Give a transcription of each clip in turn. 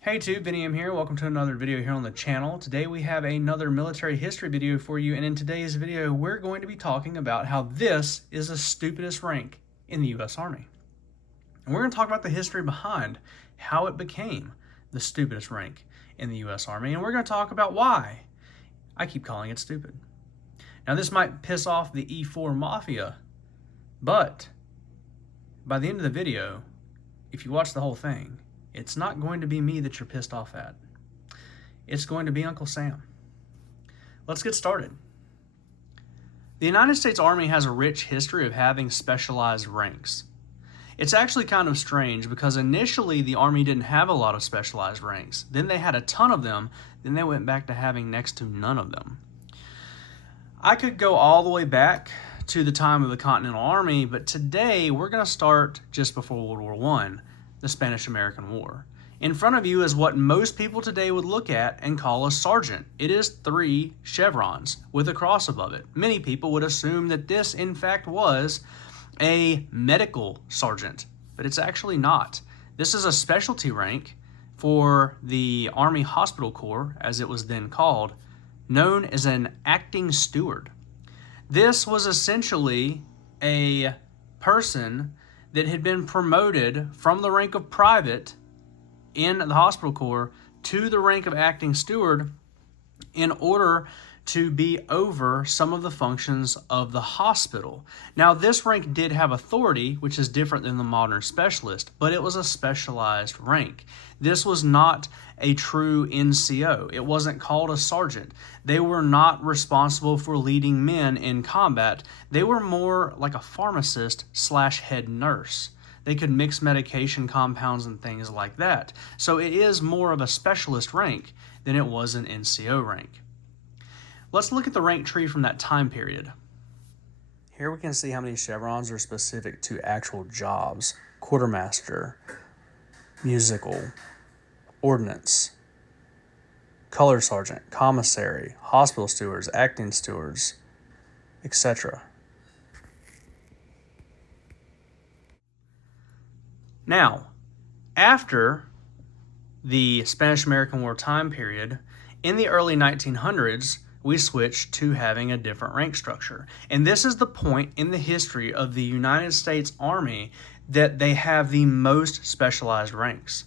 Hey YouTube, Vinny M here. Welcome to another video here on the channel. Today we have another military history video for you, and in today's video we're going to be talking about how this is the stupidest rank in the U.S. Army. And we're going to talk about the history behind how it became the stupidest rank in the U.S. Army, and we're going to talk about why I keep calling it stupid. Now this might piss off the E4 Mafia, but by the end of the video, if you watch the whole thing, it's not going to be me that you're pissed off at. It's going to be Uncle Sam. Let's get started. The United States Army has a rich history of having specialized ranks. It's actually kind of strange because initially the Army didn't have a lot of specialized ranks. Then they had a ton of them. Then they went back to having next to none of them. I could go all the way back to the time of the Continental Army, but today we're going to start just before World War I. The Spanish-American War. In front of you is what most people today would look at and call a sergeant. It is 3 chevrons with a cross above it. Many people would assume that this, in fact, was a medical sergeant, but it's actually not. This is a specialty rank for the Army Hospital Corps, as it was then called, known as an acting steward. This was essentially a person that had been promoted from the rank of private in the hospital corps to the rank of acting steward in order to be over some of the functions of the hospital. Now, this rank did have authority, which is different than the modern specialist, but it was a specialized rank. This was not a true NCO. It wasn't called a sergeant. They were not responsible for leading men in combat. They were more like a pharmacist / head nurse. They could mix medication compounds and things like that. So it is more of a specialist rank than it was an NCO rank. Let's look at the rank tree from that time period. Here we can see how many chevrons are specific to actual jobs. Quartermaster, musical, ordnance, color sergeant, commissary, hospital stewards, acting stewards, etc. Now, after the Spanish-American War time period, in the early 1900s, we switched to having a different rank structure. And this is the point in the history of the United States Army that they have the most specialized ranks.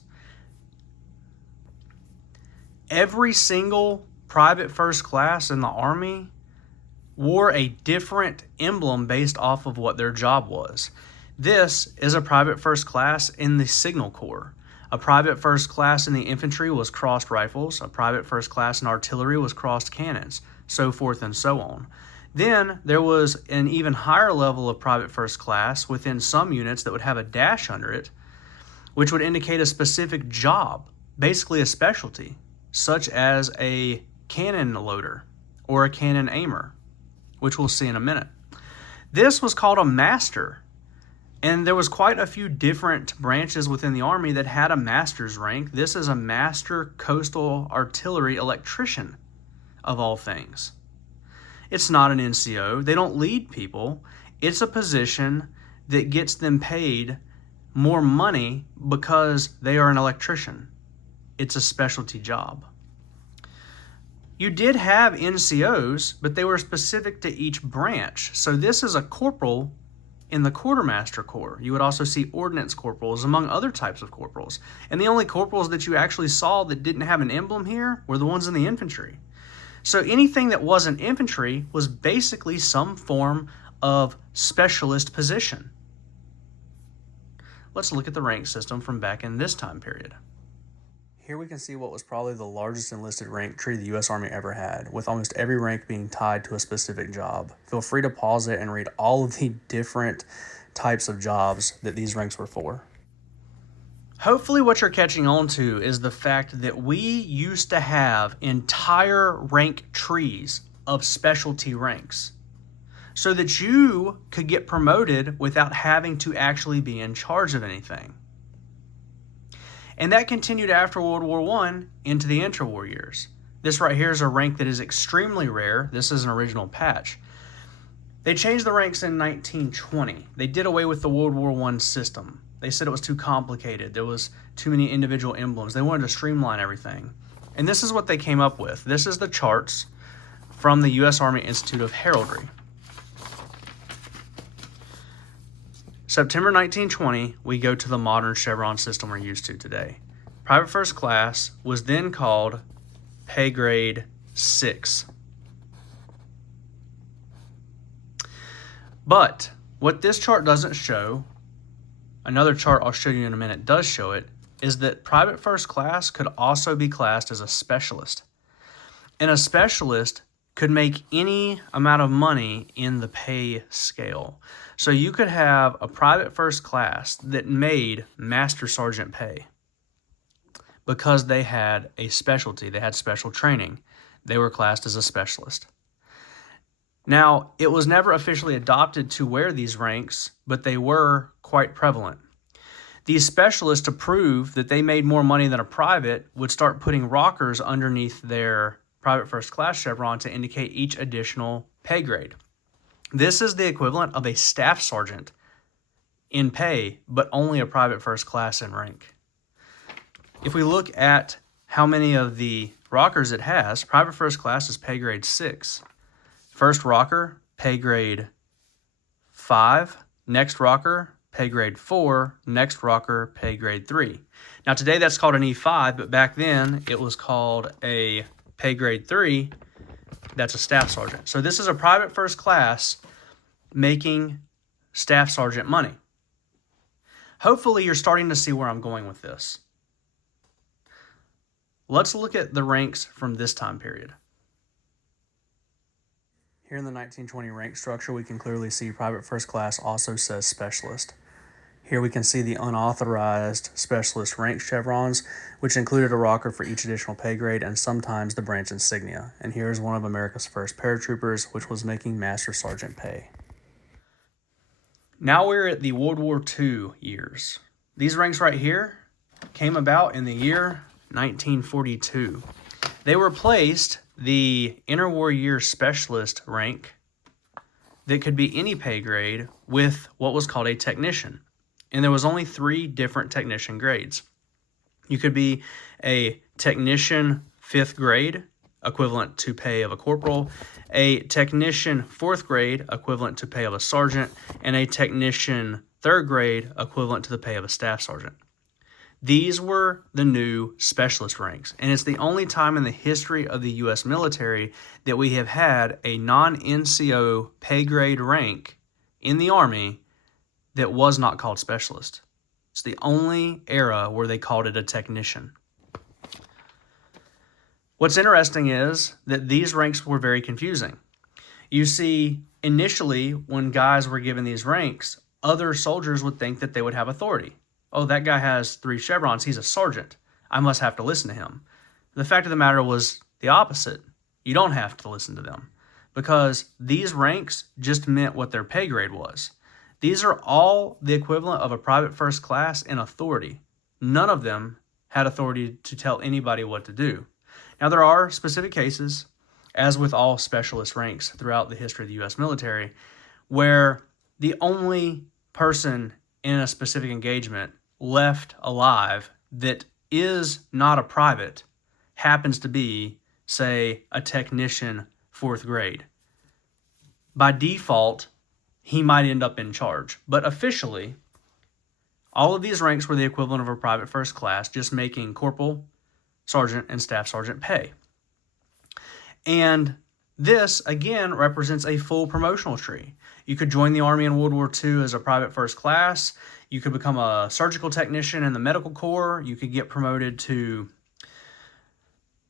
Every single private first class in the Army wore a different emblem based off of what their job was. This is a private first class in the Signal Corps. A private first class in the infantry was crossed rifles. A private first class in artillery was crossed cannons, so forth and so on. Then there was an even higher level of private first class within some units that would have a dash under it, which would indicate a specific job, basically a specialty, such as a cannon loader or a cannon aimer, which we'll see in a minute. This was called a master. And there was quite a few different branches within the Army that had a master's rank. This is a master coastal artillery electrician, of all things. It's not an NCO. They don't lead people. It's a position that gets them paid more money because they are an electrician. It's a specialty job. You did have NCOs, but they were specific to each branch. So this is a corporal in the Quartermaster Corps. You would also see ordnance corporals, among other types of corporals. And the only corporals that you actually saw that didn't have an emblem here were the ones in the infantry. So anything that wasn't infantry was basically some form of specialist position. Let's look at the rank system from back in this time period. Here we can see what was probably the largest enlisted rank tree the U.S. Army ever had, with almost every rank being tied to a specific job. Feel free to pause it and read all of the different types of jobs that these ranks were for. Hopefully what you're catching on to is the fact that we used to have entire rank trees of specialty ranks so that you could get promoted without having to actually be in charge of anything. And that continued after World War I into the interwar years. This right here is a rank that is extremely rare. This is an original patch. They changed the ranks in 1920. They did away with the World War I system. They said it was too complicated. There was too many individual emblems. They wanted to streamline everything. And this is what they came up with. This is the charts from the U.S. Army Institute of Heraldry. September 1920, we go to the modern chevron system we're used to today. Private first class was then called pay grade 6. But what this chart doesn't show, another chart I'll show you in a minute does show it, is that private first class could also be classed as a specialist. And a specialist could make any amount of money in the pay scale. So you could have a private first class that made master sergeant pay because they had a specialty, they had special training. They were classed as a specialist. Now, it was never officially adopted to wear these ranks, but they were quite prevalent. These specialists, to prove that they made more money than a private, would start putting rockers underneath their private first class chevron to indicate each additional pay grade. This is the equivalent of a staff sergeant in pay, but only a private first class in rank. If we look at how many of the rockers it has, private first class is pay grade 6. First rocker, pay grade 5. Next rocker, pay grade 4. Next rocker, pay grade 3. Now today that's called an E5, but back then it was called a pay grade 3. That's a staff sergeant. So this is a private first class making staff sergeant money. Hopefully you're starting to see where I'm going with this. Let's look at the ranks from this time period. Here in the 1920 rank structure, we can clearly see private first class also says specialist. Here we can see the unauthorized specialist rank chevrons, which included a rocker for each additional pay grade and sometimes the branch insignia. And here's one of America's first paratroopers, which was making master sergeant pay. Now we're at the World War II years. These ranks right here came about in the year 1942. They replaced the interwar year specialist rank that could be any pay grade with what was called a technician. And there was only 3 different technician grades. You could be a technician 5th grade, equivalent to pay of a corporal, a technician 4th grade, equivalent to pay of a sergeant, and a technician 3rd grade, equivalent to the pay of a staff sergeant. These were the new specialist ranks, and it's the only time in the history of the U.S. military that we have had a non-NCO pay grade rank in the Army that was not called specialist. It's the only era where they called it a technician. What's interesting is that these ranks were very confusing. You see, initially, when guys were given these ranks, other soldiers would think that they would have authority. Oh, that guy has 3 chevrons. He's a sergeant. I must have to listen to him. The fact of the matter was the opposite. You don't have to listen to them because these ranks just meant what their pay grade was. These are all the equivalent of a private first class in authority. None of them had authority to tell anybody what to do. Now, there are specific cases, as with all specialist ranks throughout the history of the U.S. military, where the only person in a specific engagement left alive that is not a private happens to be, say, a technician 4th grade. By default, he might end up in charge. But officially, all of these ranks were the equivalent of a private first class, just making corporal, sergeant, and staff sergeant pay. And this, again, represents a full promotional tree. You could join the Army in World War II as a private first class. You could become a surgical technician in the medical corps. You could get promoted to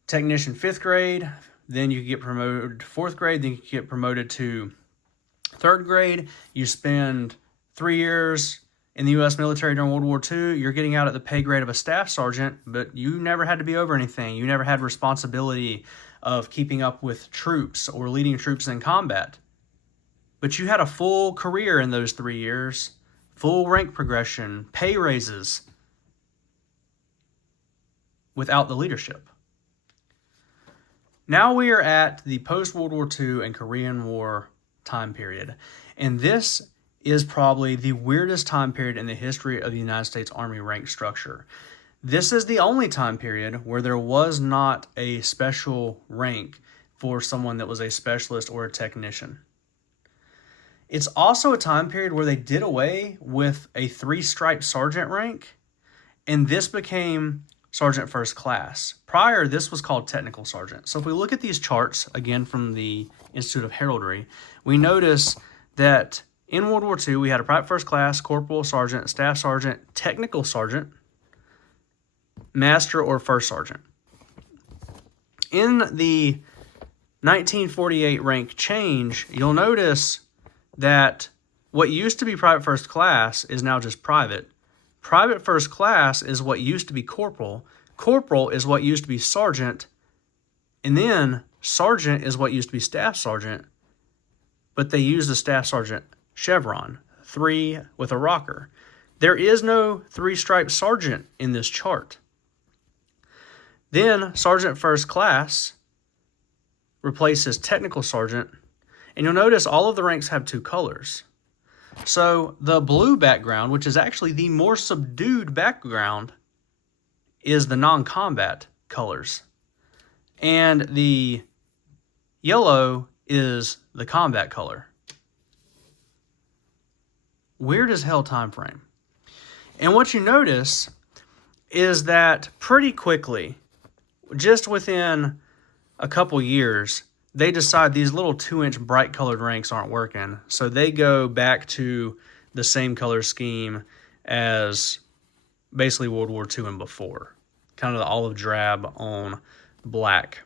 technician 5th grade. Then you could get promoted to 4th grade. Then you could get promoted to 3rd grade. You spend 3 years in the U.S. military during World War II. You're getting out at the pay grade of a staff sergeant, but you never had to be over anything. You never had responsibility of keeping up with troops or leading troops in combat. But you had a full career in those 3 years, full rank progression, pay raises, without the leadership. Now we are at the post-World War II and Korean War time period. And this is probably the weirdest time period in the history of the United States Army rank structure. This is the only time period where there was not a special rank for someone that was a specialist or a technician. It's also a time period where they did away with a 3-stripe sergeant rank, and this became sergeant first class. Prior, this was called technical sergeant. So if we look at these charts, again from the Institute of Heraldry, we notice that in World War II, we had a private first class, corporal, sergeant, staff sergeant, technical sergeant, master, or first sergeant. In the 1948 rank change, you'll notice that what used to be private first class is now just private. Private first class is what used to be corporal. Corporal is what used to be sergeant. And then sergeant is what used to be staff sergeant. But they use the staff sergeant chevron, 3 with a rocker. There is no 3-stripe sergeant in this chart. Then sergeant first class replaces technical sergeant. And you'll notice all of the ranks have 2 colors. So the blue background, which is actually the more subdued background, is the non-combat colors. And the yellow is the combat color. Weird as hell time frame. And what you notice is that pretty quickly, just within a couple years, they decide these little 2-inch bright colored ranks aren't working. So they go back to the same color scheme as basically World War II and before. Kind of the olive drab on black.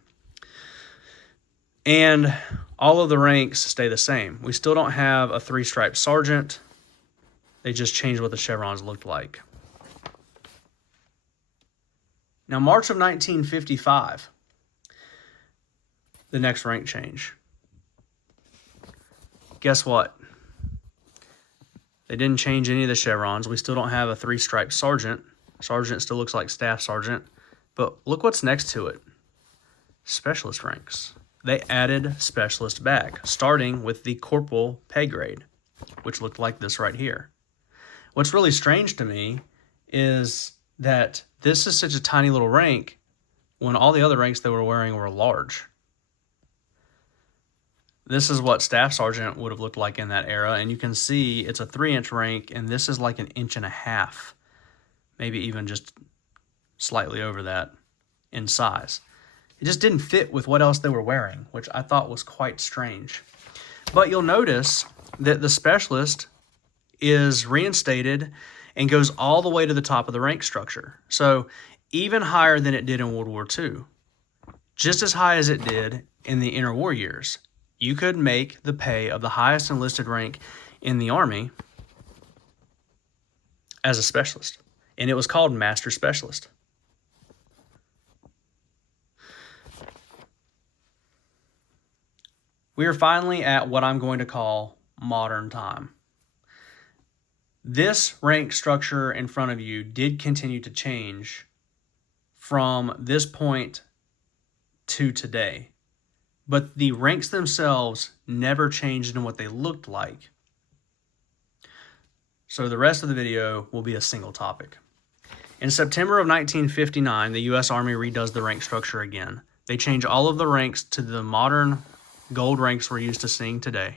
And all of the ranks stay the same. We still don't have a 3-stripe sergeant. They just changed what the chevrons looked like. Now, March of 1955. The next rank change. Guess what? They didn't change any of the chevrons. We still don't have a 3-stripe sergeant. Sergeant still looks like staff sergeant. But look what's next to it. Specialist ranks. They added specialist back, starting with the corporal pay grade, which looked like this right here. What's really strange to me is that this is such a tiny little rank when all the other ranks they were wearing were large. This is what staff sergeant would have looked like in that era, and you can see it's a 3-inch rank, and this is like 1.5 inches, maybe even just slightly over that in size. It just didn't fit with what else they were wearing, which I thought was quite strange. But you'll notice that the specialist is reinstated and goes all the way to the top of the rank structure. So even higher than it did in World War II, just as high as it did in the interwar years. You could make the pay of the highest enlisted rank in the Army as a specialist, and it was called Master Specialist. We are finally at what I'm going to call modern time. This rank structure in front of you did continue to change from this point to today. But the ranks themselves never changed in what they looked like. So the rest of the video will be a single topic. In September of 1959, the U.S. Army redoes the rank structure again. They change all of the ranks to the modern gold ranks we're used to seeing today.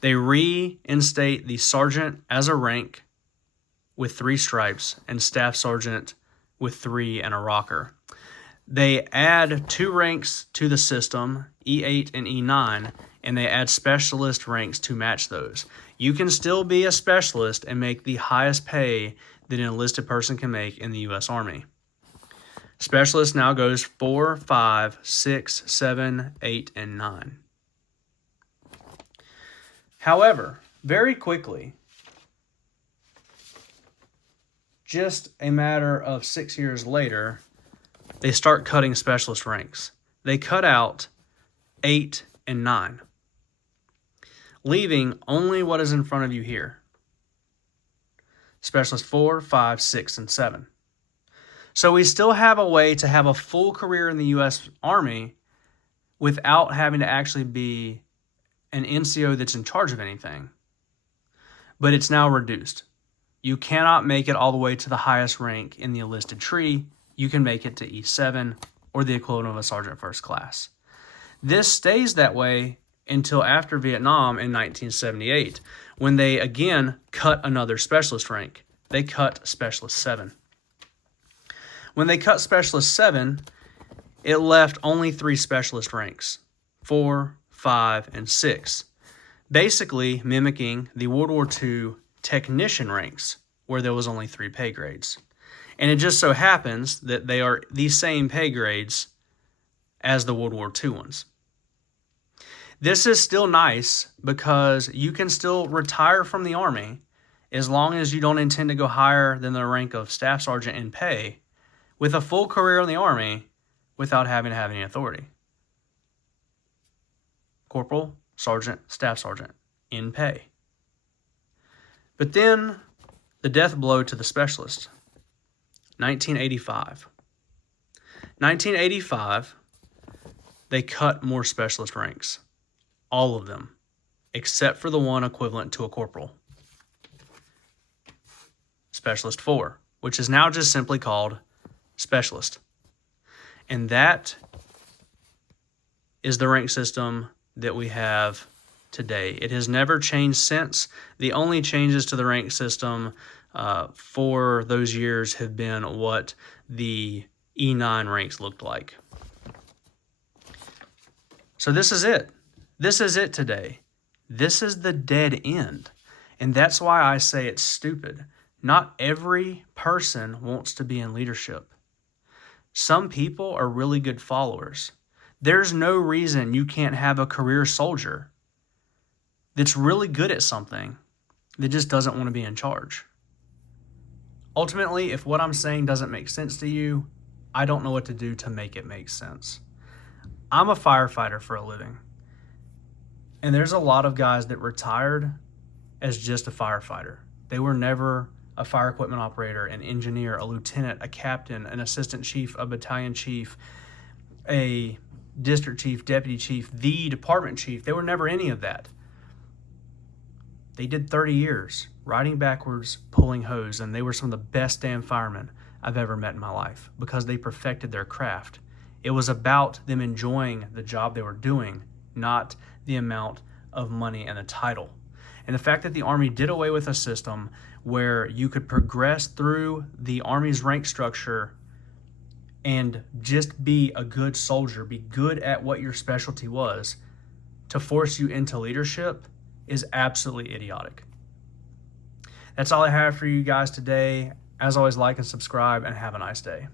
They reinstate the sergeant as a rank with 3 stripes and staff sergeant with 3 and a rocker. They add 2 ranks to the system, E8 and E9, and they add specialist ranks to match those. You can still be a specialist and make the highest pay that an enlisted person can make in the U.S. Army. Specialist now goes 4, 5, 6, 7, 8, and 9. However, very quickly, just a matter of 6 years later, they start cutting specialist ranks. They cut out 8 and 9, leaving only what is in front of you here. Specialist 4, 5, 6, and 7. So we still have a way to have a full career in the U.S. Army without having to actually be an NCO that's in charge of anything. but it's now reduced. You cannot make it all the way to the highest rank in the enlisted tree. You can make it to E7 or the equivalent of a sergeant first class. This stays that way until after Vietnam in 1978, when they again cut another specialist rank. They cut Specialist 7. When they cut Specialist 7, it left only 3 specialist ranks, 4, 5, and 6, basically mimicking the World War II technician ranks, where there was only 3 pay grades. And it just so happens that they are the same pay grades as the World War II ones. This is still nice because you can still retire from the Army as long as you don't intend to go higher than the rank of Staff Sergeant in pay with a full career in the Army without having to have any authority. Corporal, Sergeant, Staff Sergeant in pay. But then the death blow to the specialist, 1985. 1985, they cut more specialist ranks. All of them, except for the one equivalent to a corporal. Specialist 4, which is now just simply called Specialist. And that is the rank system that we have today. It has never changed since. The only changes to the rank system for those years have been what the E9 ranks looked like. So this is it. This is it today. This is the dead end. And that's why I say it's stupid. Not every person wants to be in leadership. Some people are really good followers. There's no reason you can't have a career soldier that's really good at something that just doesn't want to be in charge. Ultimately, if what I'm saying doesn't make sense to you, I don't know what to do to make it make sense. I'm a firefighter for a living. And there's a lot of guys that retired as just a firefighter. They were never a fire equipment operator, an engineer, a lieutenant, a captain, an assistant chief, a battalion chief, a district chief, deputy chief, the department chief. They were never any of that. They did 30 years riding backwards, pulling hose, and they were some of the best damn firemen I've ever met in my life because they perfected their craft. It was about them enjoying the job they were doing, not the amount of money and the title. And the fact that the Army did away with a system where you could progress through the Army's rank structure and just be a good soldier, be good at what your specialty was, to force you into leadership is absolutely idiotic. That's all I have for you guys today. As always, like and subscribe, and have a nice day.